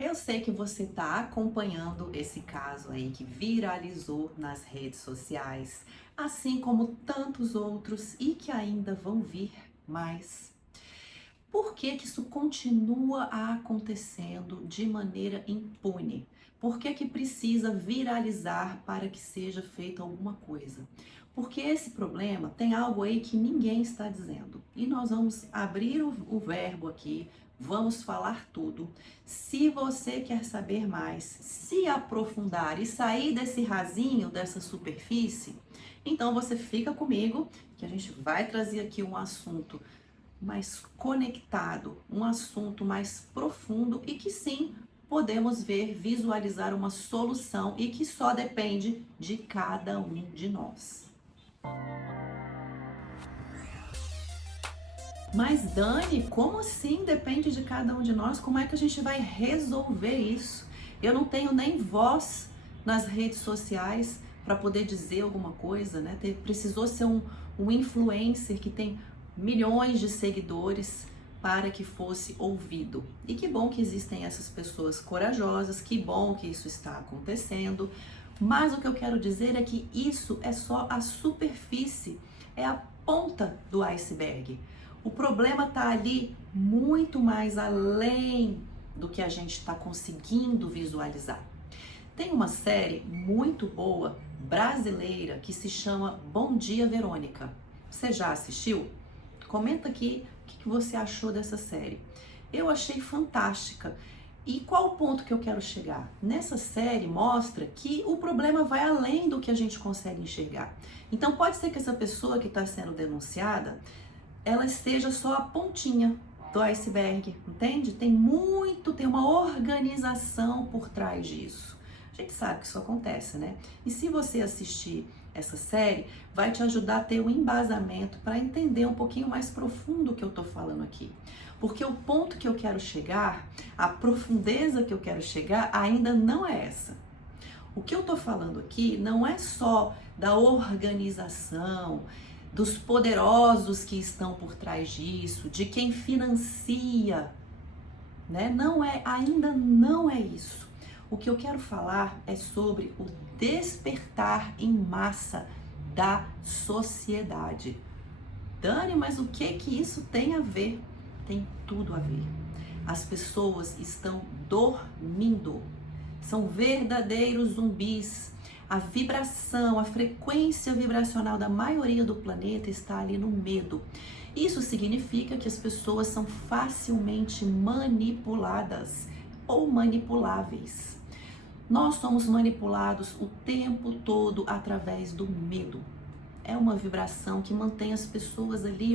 Eu sei que você está acompanhando esse caso aí que viralizou nas redes sociais, assim como tantos outros e que ainda vão vir mais. Por que que isso continua acontecendo de maneira impune? Por que que precisa viralizar para que seja feita alguma coisa? Porque esse problema tem algo aí que ninguém está dizendo. E nós vamos abrir o verbo aqui, vamos falar tudo. Se você quer saber mais, se aprofundar e sair desse rasinho, dessa superfície, então você fica comigo, que a gente vai trazer aqui um assunto mais conectado, um assunto mais profundo e que sim podemos ver, visualizar uma solução e que só depende de cada um de nós. Mas Dani, como assim depende de cada um de nós? Como é que a gente vai resolver isso? Eu não tenho nem voz nas redes sociais para poder dizer alguma coisa, né? Precisou ser um influencer que tem milhões de seguidores para que fosse ouvido. E que bom que existem essas pessoas corajosas, que bom que isso está acontecendo. Mas o que eu quero dizer é que isso é só a superfície, é a ponta do iceberg. O problema está ali muito mais além do que a gente está conseguindo visualizar. Tem uma série muito boa brasileira que se chama Bom Dia, Verônica. Você já assistiu? Comenta aqui o que você achou dessa série. Eu achei fantástica. E qual o ponto que eu quero chegar? Nessa série mostra que o problema vai além do que a gente consegue enxergar. Então pode ser que essa pessoa que está sendo denunciada ela seja só a pontinha do iceberg, entende? Tem uma organização por trás disso. A gente sabe que isso acontece, né? E se você assistir essa série, vai te ajudar a ter um embasamento para entender um pouquinho mais profundo o que eu tô falando aqui. Porque o ponto que eu quero chegar, a profundeza que eu quero chegar, ainda não é essa. O que eu tô falando aqui não é só da organização, dos poderosos que estão por trás disso, de quem financia, né? Ainda não é isso. O que eu quero falar é sobre o despertar em massa da sociedade. Dani, mas o que isso tem a ver? Tem tudo a ver. As pessoas estão dormindo. São verdadeiros zumbis. A vibração, a frequência vibracional da maioria do planeta está ali no medo. Isso significa que as pessoas são facilmente manipuladas ou manipuláveis. Nós somos manipulados o tempo todo através do medo. É uma vibração que mantém as pessoas ali,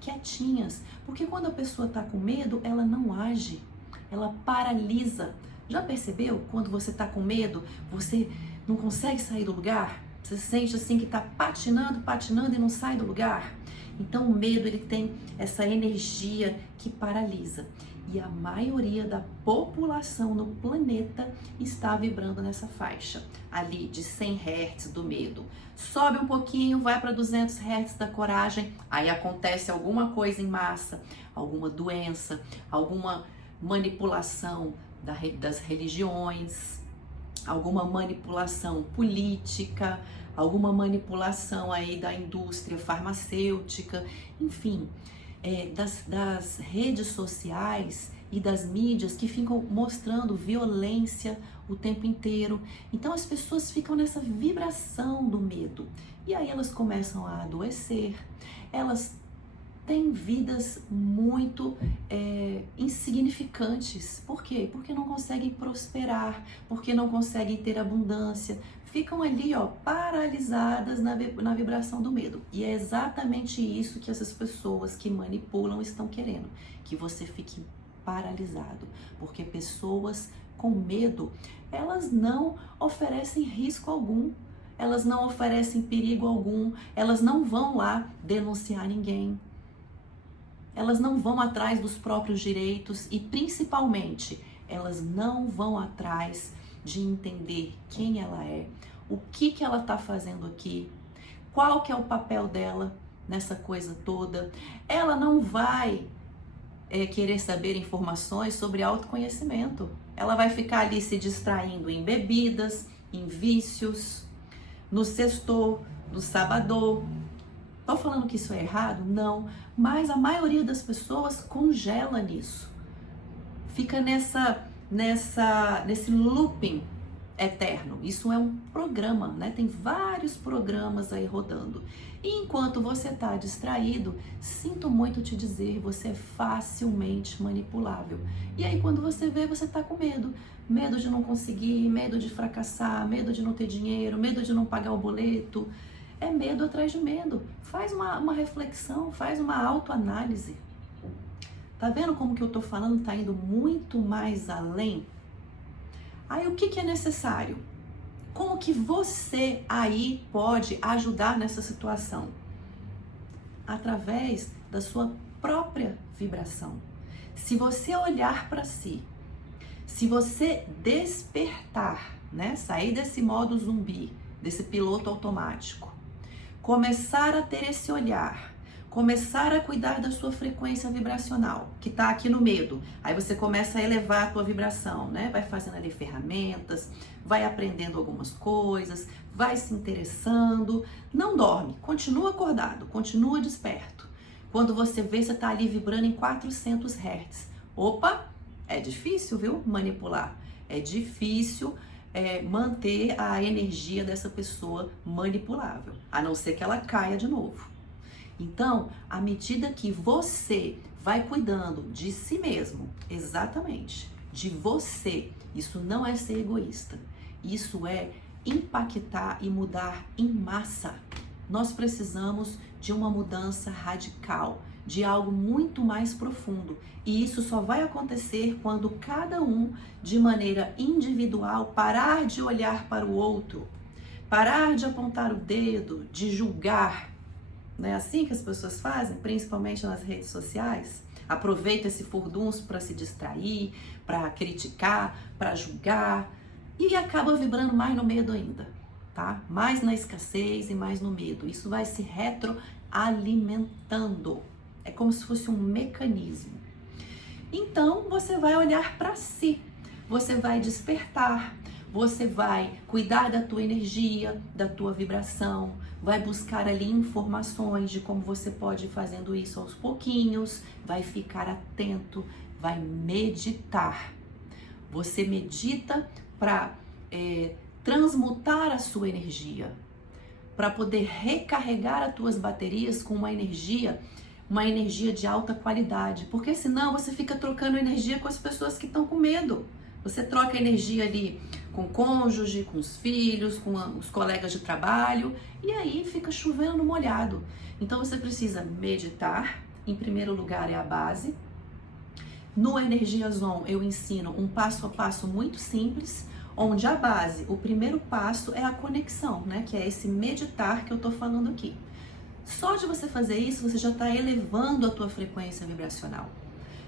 quietinhas. Porque quando a pessoa está com medo, ela não age, ela paralisa. Já percebeu? Quando você está com medo, você não consegue sair do lugar? Você sente assim que está patinando e não sai do lugar? Então o medo, ele tem essa energia que paralisa. E a maioria da população no planeta está vibrando nessa faixa ali de 100 Hz do medo. Sobe um pouquinho, vai para 200 Hz da coragem, aí acontece alguma coisa em massa, alguma doença, alguma manipulação das religiões, alguma manipulação política, alguma manipulação aí da indústria farmacêutica, enfim, das redes sociais e das mídias que ficam mostrando violência o tempo inteiro. Então as pessoas ficam nessa vibração do medo e aí elas começam a adoecer, elas têm vidas muito insignificantes. Por quê? Porque não conseguem prosperar, porque não conseguem ter abundância, ficam ali, paralisadas na vibração do medo. E é exatamente isso que essas pessoas que manipulam estão querendo, que você fique paralisado, porque pessoas com medo, elas não oferecem risco algum, elas não oferecem perigo algum, elas não vão lá denunciar ninguém. Elas não vão atrás dos próprios direitos e, principalmente, elas não vão atrás de entender quem ela é, o que ela está fazendo aqui, qual que é o papel dela nessa coisa toda. Ela não vai querer saber informações sobre autoconhecimento. Ela vai ficar ali se distraindo em bebidas, em vícios, no sextor, no sabador. Tô falando que isso é errado? Não, mas a maioria das pessoas congela nisso. Fica nesse looping eterno. Isso é um programa, né? Tem vários programas aí rodando. E enquanto você está distraído, sinto muito te dizer, você é facilmente manipulável. E aí quando você vê, você está com medo. Medo de não conseguir, medo de fracassar, medo de não ter dinheiro, medo de não pagar o boleto. É medo atrás de medo. Faz uma reflexão, faz uma autoanálise. Tá vendo como que eu tô falando tá indo muito mais além? Aí o que é necessário? Como que você aí pode ajudar nessa situação? Através da sua própria vibração. Se você olhar para si, se você despertar, né, sair desse modo zumbi, desse piloto automático, começar a ter esse olhar, começar a cuidar da sua frequência vibracional, que está aqui no medo. Aí você começa a elevar a tua vibração, né? Vai fazendo ali ferramentas, vai aprendendo algumas coisas, vai se interessando. Não dorme, continua acordado, continua desperto. Quando você vê, você está ali vibrando em 400 Hz. Opa, é difícil, viu? Manipular. É difícil manter a energia dessa pessoa manipulável, a não ser que ela caia de novo. Então, à medida que você vai cuidando de si mesmo, exatamente, de você, isso não é ser egoísta, isso é impactar e mudar em massa. Nós precisamos de uma mudança radical, de algo muito mais profundo. E isso só vai acontecer quando cada um, de maneira individual, parar de olhar para o outro, parar de apontar o dedo, de julgar. Não é assim que as pessoas fazem, principalmente nas redes sociais? Aproveita esse furdunço para se distrair, para criticar, para julgar e acaba vibrando mais no medo ainda, tá? Mais na escassez e mais no medo. Isso vai se retroalimentando. É como se fosse um mecanismo. Então, você vai olhar para si, você vai despertar, você vai cuidar da tua energia, da tua vibração, vai buscar ali informações de como você pode ir fazendo isso aos pouquinhos, vai ficar atento, vai meditar. Você medita para transmutar a sua energia, para poder recarregar as tuas baterias com uma energia de alta qualidade, porque senão você fica trocando energia com as pessoas que estão com medo. Você troca energia ali com o cônjuge, com os filhos, com os colegas de trabalho, e aí fica chovendo no molhado. Então você precisa meditar, em primeiro lugar é a base. No Energia Zone eu ensino um passo a passo muito simples, onde a base, o primeiro passo é a conexão, né? Que é esse meditar que eu tô falando aqui. Só de você fazer isso, você já está elevando a tua frequência vibracional.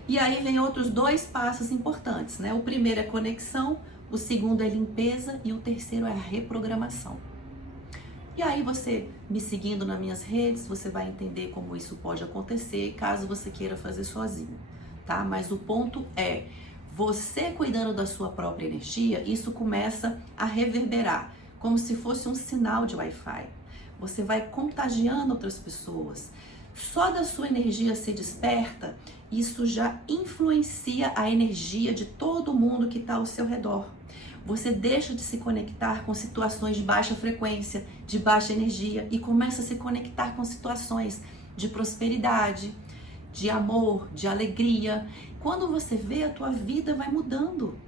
E aí vem outros dois passos importantes, né? O primeiro é conexão, o segundo é limpeza e o terceiro é a reprogramação. E aí você, me seguindo nas minhas redes, você vai entender como isso pode acontecer, caso você queira fazer sozinho, tá? Mas o ponto é, você cuidando da sua própria energia, isso começa a reverberar, como se fosse um sinal de Wi-Fi. Você vai contagiando outras pessoas. Só da sua energia ser desperta, isso já influencia a energia de todo mundo que está ao seu redor. Você deixa de se conectar com situações de baixa frequência, de baixa energia e começa a se conectar com situações de prosperidade, de amor, de alegria. Quando você vê, a tua vida vai mudando.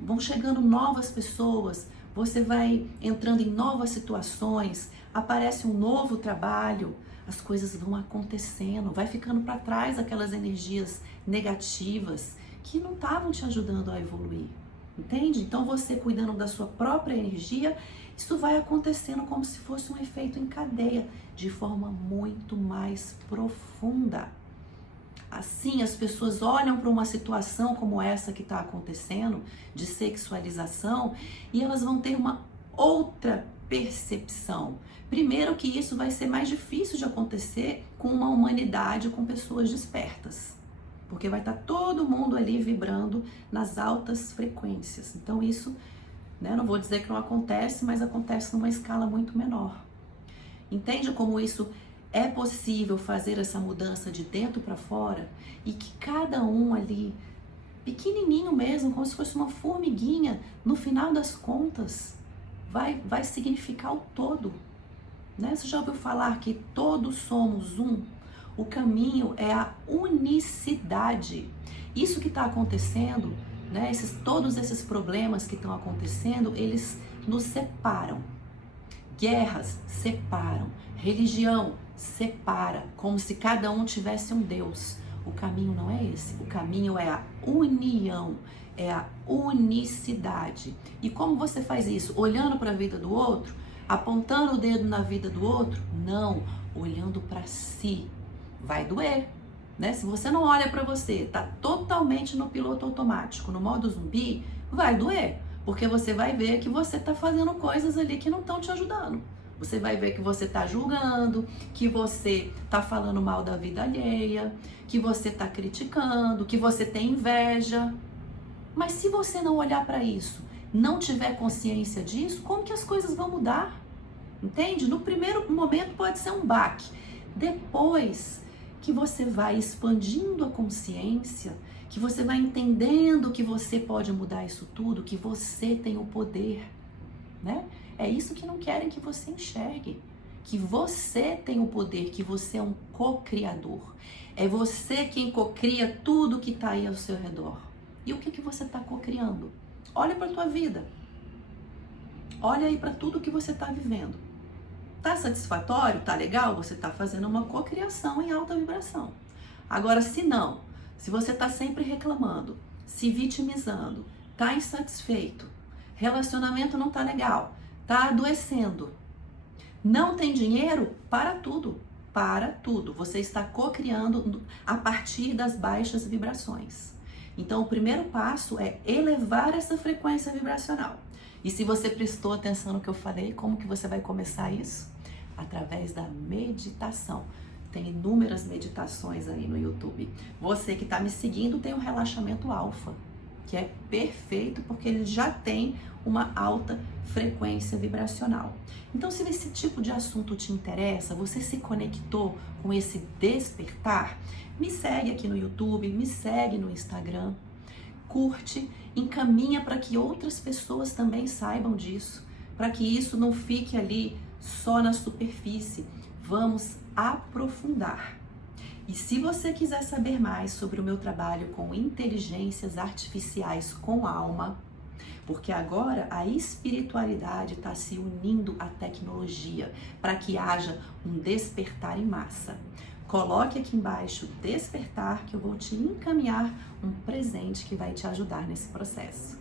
Vão chegando novas pessoas, você vai entrando em novas situações, aparece um novo trabalho, as coisas vão acontecendo, vai ficando para trás aquelas energias negativas que não estavam te ajudando a evoluir, entende? Então você cuidando da sua própria energia, isso vai acontecendo como se fosse um efeito em cadeia, de forma muito mais profunda. Assim, as pessoas olham para uma situação como essa que está acontecendo, de sexualização, e elas vão ter uma outra percepção. Primeiro que isso vai ser mais difícil de acontecer com uma humanidade, com pessoas despertas. porque vai estar todo mundo ali vibrando nas altas frequências. Então isso, né, não vou dizer que não acontece, mas acontece numa escala muito menor. Entende como isso é possível fazer essa mudança de dentro para fora e que cada um ali, pequenininho mesmo, como se fosse uma formiguinha, no final das contas, vai significar o todo, né? Você já ouviu falar que todos somos um? O caminho é a unicidade. Isso que está acontecendo, né? Todos esses problemas que estão acontecendo, eles nos separam. Guerras separam, religião separa, como se cada um tivesse um Deus. O caminho não é esse, o caminho é a união, é a unicidade. E como você faz isso? Olhando para a vida do outro? Apontando o dedo na vida do outro? Não, olhando para si. Vai doer, né? Se você não olha para você, tá totalmente no piloto automático, no modo zumbi, vai doer. Porque você vai ver que você está fazendo coisas ali que não estão te ajudando. Você vai ver que você está julgando, que você está falando mal da vida alheia, que você está criticando, que você tem inveja. Mas se você não olhar para isso, não tiver consciência disso, como que as coisas vão mudar? Entende? No primeiro momento pode ser um baque. Depois que você vai expandindo a consciência, que você vai entendendo que você pode mudar isso tudo, que você tem o poder, né? É isso que não querem que você enxergue, que você tem o poder, que você é um co-criador. É você quem cocria tudo que está aí ao seu redor. E o que você está cocriando? Olha para a tua vida. Olha aí para tudo que você está vivendo. Tá satisfatório? Tá legal? Você está fazendo uma cocriação em alta vibração. Agora, se não, se você está sempre reclamando, se vitimizando, tá insatisfeito, relacionamento não tá legal, tá adoecendo, não tem dinheiro, para tudo. Para tudo. Você está cocriando a partir das baixas vibrações. Então, o primeiro passo é elevar essa frequência vibracional. E se você prestou atenção no que eu falei, como que você vai começar isso? Através da meditação. Tem inúmeras meditações aí no YouTube. Você que está me seguindo tem o relaxamento alfa, que é perfeito porque ele já tem uma alta frequência vibracional. Então, se esse tipo de assunto te interessa, você se conectou com esse despertar, me segue aqui no YouTube, me segue no Instagram, curte, encaminha para que outras pessoas também saibam disso, para que isso não fique ali só na superfície. Vamos aprofundar. E se você quiser saber mais sobre o meu trabalho com inteligências artificiais com alma, porque agora a espiritualidade está se unindo à tecnologia para que haja um despertar em massa. Coloque aqui embaixo despertar que eu vou te encaminhar um presente que vai te ajudar nesse processo.